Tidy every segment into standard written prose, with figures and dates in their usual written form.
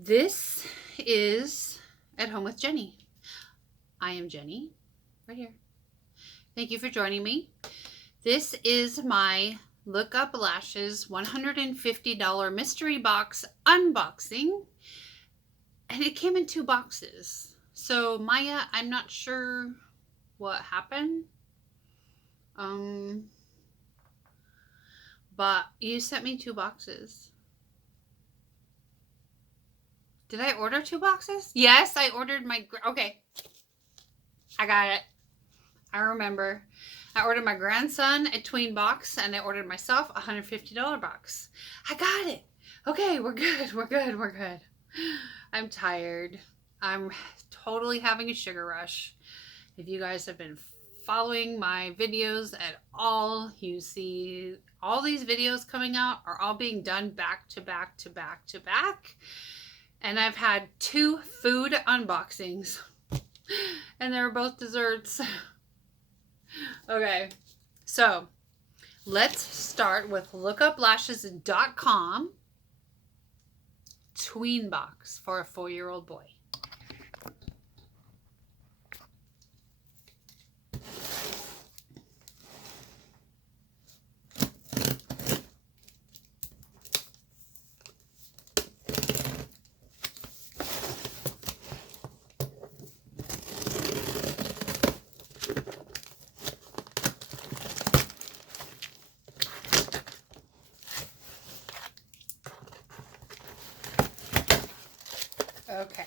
This is At Home with Jenny. I am Jenny, right here. Thank you for joining me. This is my Look Up Lashes $150 mystery box unboxing. And it came in 2 boxes. So Maya, I'm not sure what happened. But you sent me 2 boxes. Did I order 2 boxes? Yes, I ordered okay. I got it. I remember. I ordered my grandson a Tweenbox and I ordered myself a $150 box. I got it. Okay, we're good. We're good. We're good. I'm tired. I'm totally having a sugar rush. If you guys have been following my videos at all, you see all these videos coming out are all being done back to back to back to back. And I've had 2 food unboxings. And they were both desserts. Okay, so let's start with lookuplashes.com Tweenbox for a 4-year-old boy. Okay.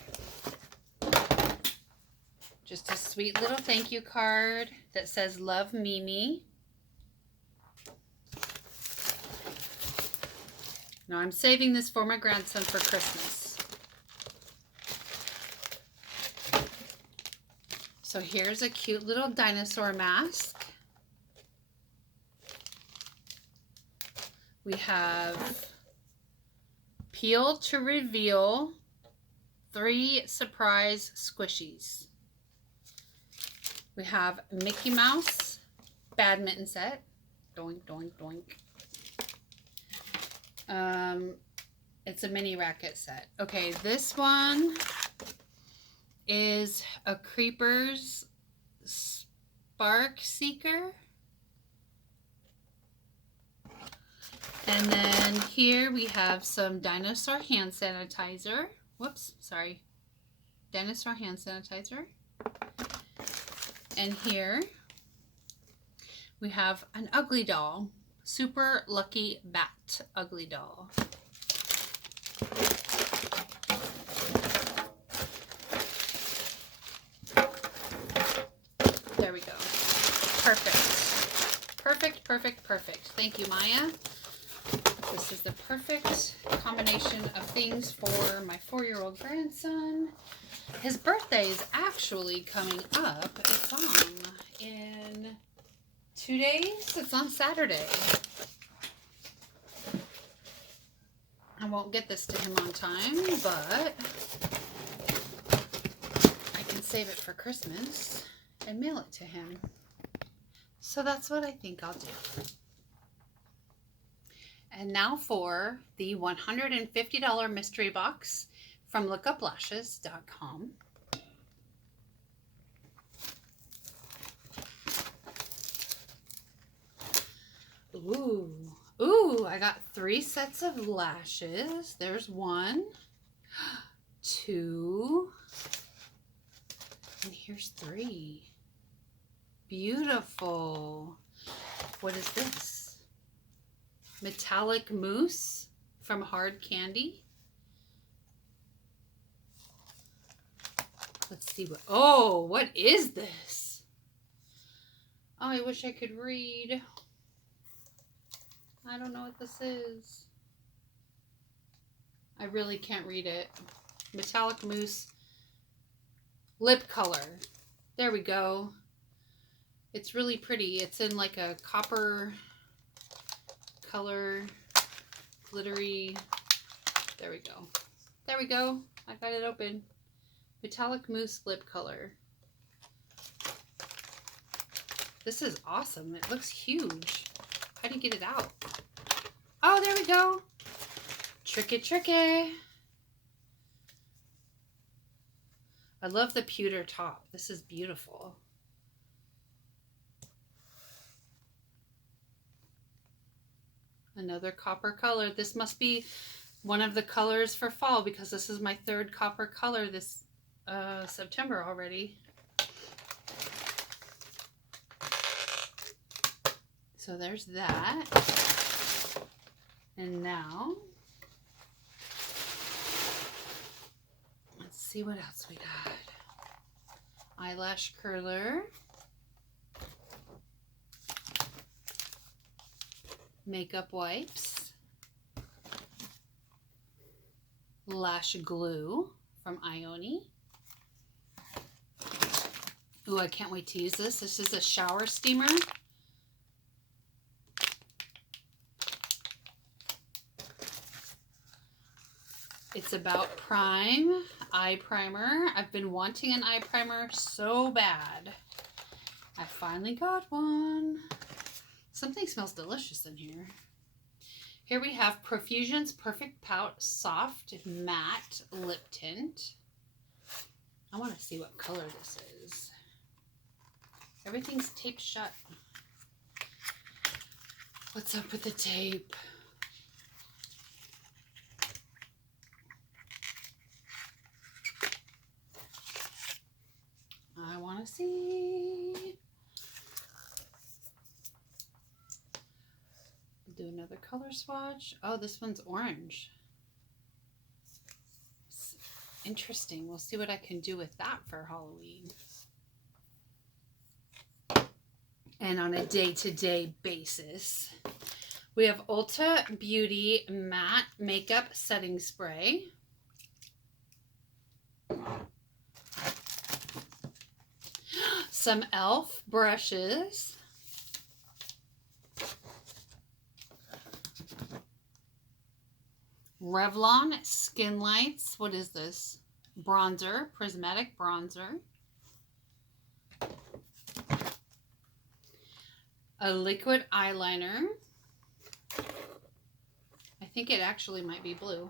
Just a sweet little thank you card that says Love Mimi. Now I'm saving this for my grandson for Christmas. So here's a cute little dinosaur mask. We have Peel to Reveal 3 surprise squishies. We have Mickey Mouse badminton set. Doink, doink, doink. It's a mini racket set. Okay, this one is a Creepers Spark Seeker. And then here we have some dinosaur hand sanitizer. Whoops, sorry. Dinosaur hand sanitizer. And here we have an ugly doll. Super Lucky Bat ugly doll. There we go. Perfect. Perfect, perfect, perfect. Thank you, Maya. This is the perfect combination of things for my 4-year-old grandson. His birthday is actually coming up. It's on in 2 days. It's on Saturday. I won't get this to him on time, but I can save it for Christmas and mail it to him. So that's what I think I'll do. And now for the $150 mystery box from lookuplashes.com. Ooh, I got 3 sets of lashes. There's 1, 2, and here's 3. Beautiful. What is this? Metallic mousse from Hard Candy. Let's see what is this? Oh, I wish I could read. I don't know what this is. I really can't read it. Metallic mousse lip color. There we go. It's really pretty. It's in like a copper color, glittery. There we go. There we go. I got it open. Metallic mousse lip color. This is awesome. It looks huge. How do you get it out? Oh, there we go. Tricky, tricky. I love the pewter top. This is beautiful. Another copper color. This must be one of the colors for fall because this is my third copper color this September already. So there's that. And now, let's see what else we got. Eyelash curler. Makeup wipes. Lash glue from Ioni. Ooh, I can't wait to use this. This is a shower steamer. It's about Prime eye primer. I've been wanting an eye primer so bad. I finally got one. Something smells delicious in here. Here we have Profusion's Perfect Pout Soft Matte Lip Tint. I want to see what color this is. Everything's taped shut. What's up with the tape? I want to see. Do another color swatch. Oh, this one's orange. Interesting. We'll see what I can do with that for Halloween. And on a day-to-day basis, we have Ulta Beauty Matte Makeup Setting Spray. Some e.l.f. brushes. Revlon Skin Lights. What is this? Bronzer. Prismatic bronzer. A liquid eyeliner. I think it actually might be blue.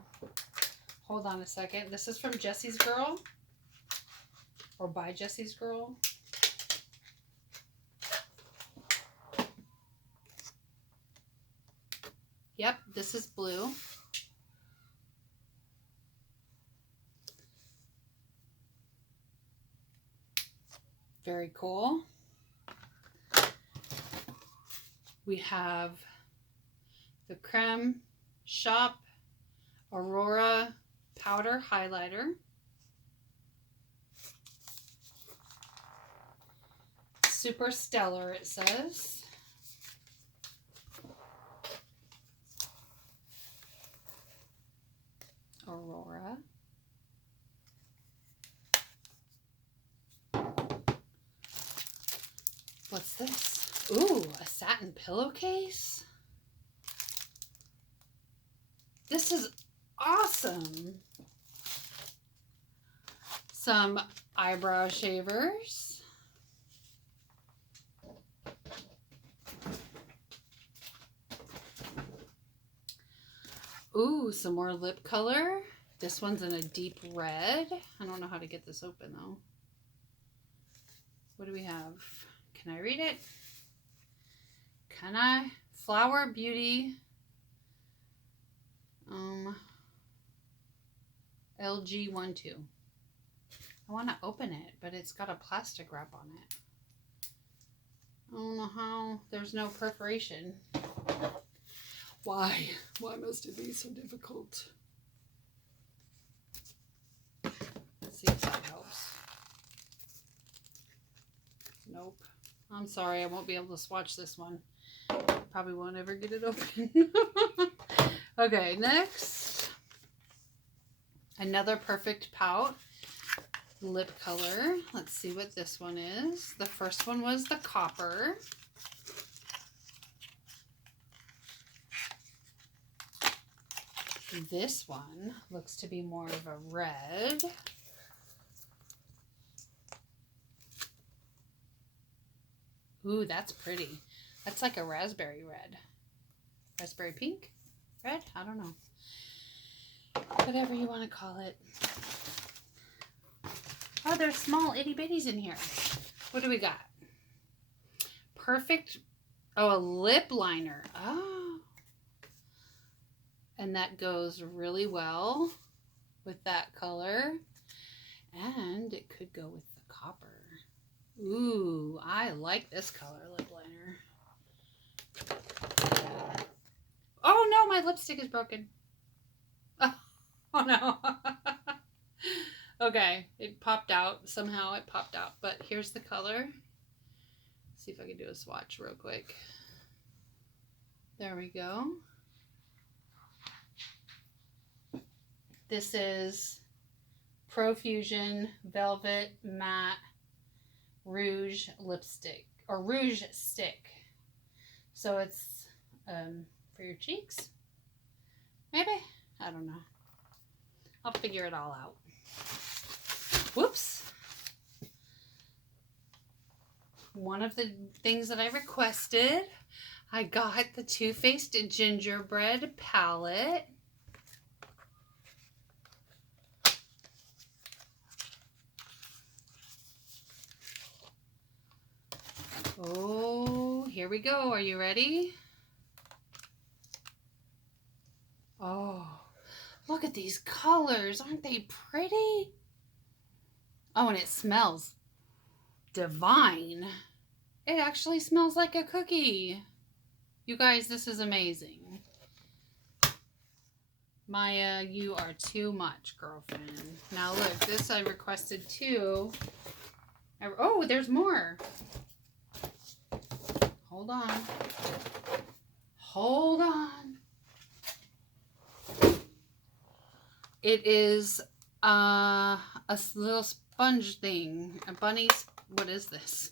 Hold on a second. This is from Jessie's Girl. Or by Jessie's Girl. Yep, this is blue. Very cool. We have the Creme Shop Aurora Powder Highlighter. Super Stellar, it says. Aurora. What's this? Ooh, a satin pillowcase. This is awesome. Some eyebrow shavers. Ooh, some more lip color. This one's in a deep red. I don't know how to get this open though. What do we have? Can I read it? Can I? Flower Beauty. LG12. I want to open it, but it's got a plastic wrap on it. I don't know how. There's no perforation. Why? Why must it be so difficult? Let's see if that helps. Nope. I'm sorry, I won't be able to swatch this one. Probably won't ever get it open. Okay, next. Another Perfect Pout lip color. Let's see what this one is. The first one was the copper. This one looks to be more of a red. Ooh, that's pretty. That's like a raspberry red. Raspberry pink? Red? I don't know. Whatever you want to call it. Oh, there's small itty bitties in here. What do we got? Perfect. Oh, a lip liner. Oh. And that goes really well with that color. And it could go with the copper. Ooh, I like this color lip liner. Oh no, my lipstick is broken. Oh no. Okay, it popped out. Somehow it popped out. But here's the color. Let's see if I can do a swatch real quick. There we go. This is Profusion Velvet Matte Rouge Lipstick. Or Rouge Stick. So it's for your cheeks? Maybe? I don't know. I'll figure it all out. Whoops. One of the things that I requested, I got the Too Faced Gingerbread palette. Oh, here we go. Are you ready? Oh, look at these colors. Aren't they pretty? Oh, and it smells divine. It actually smells like a cookie. You guys, this is amazing. Maya, you are too much, girlfriend. Now look, this I requested too. Oh, there's more. Hold on. Hold on. It is a little sponge thing. A bunny. What is this?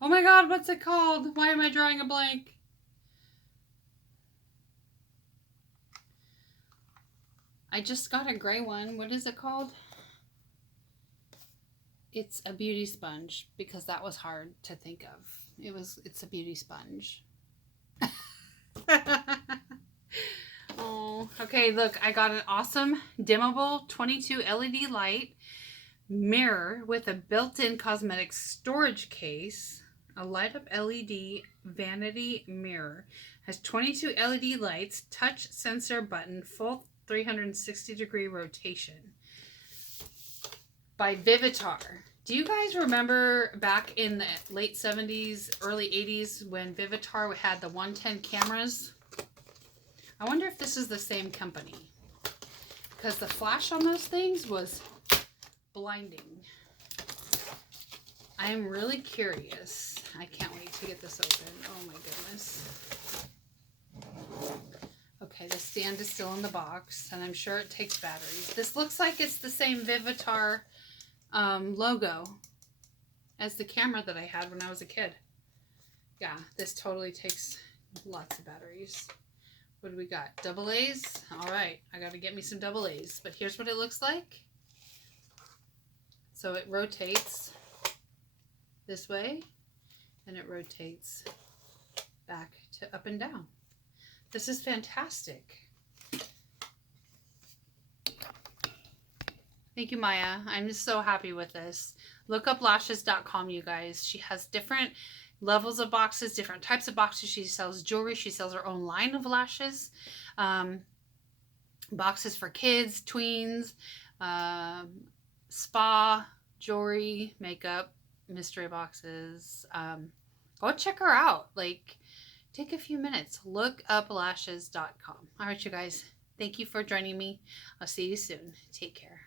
Oh my god, what's it called? Why am I drawing a blank? I just got a gray one. What is it called? It's a beauty sponge because that was hard to think of. It's a beauty sponge. Oh, okay, look, I got an awesome dimmable 22 LED light mirror with a built-in cosmetic storage case, a light-up LED vanity mirror, has 22 LED lights, touch sensor button, full 360-degree rotation. By Vivitar. Do you guys remember back in the late 70s, early 80s when Vivitar had the 110 cameras? I wonder if this is the same company. Because the flash on those things was blinding. I am really curious. I can't wait to get this open. Oh my goodness. Okay, the stand is still in the box, and I'm sure it takes batteries. This looks like it's the same Vivitar logo as the camera that I had when I was a kid. Yeah, this totally takes lots of batteries. What do we got? Double A's? All right, I got to get me some double A's. But here's what it looks like. So it rotates this way, and it rotates back to up and down. This is fantastic. Thank you, Maya. I'm just so happy with this. Look up lashes.com, you guys. She has different levels of boxes, different types of boxes. She sells jewelry. She sells her own line of lashes. Boxes for kids, tweens, spa, jewelry, makeup, mystery boxes. Go check her out. Like, take a few minutes. Look up lashes.com. All right, you guys. Thank you for joining me. I'll see you soon. Take care.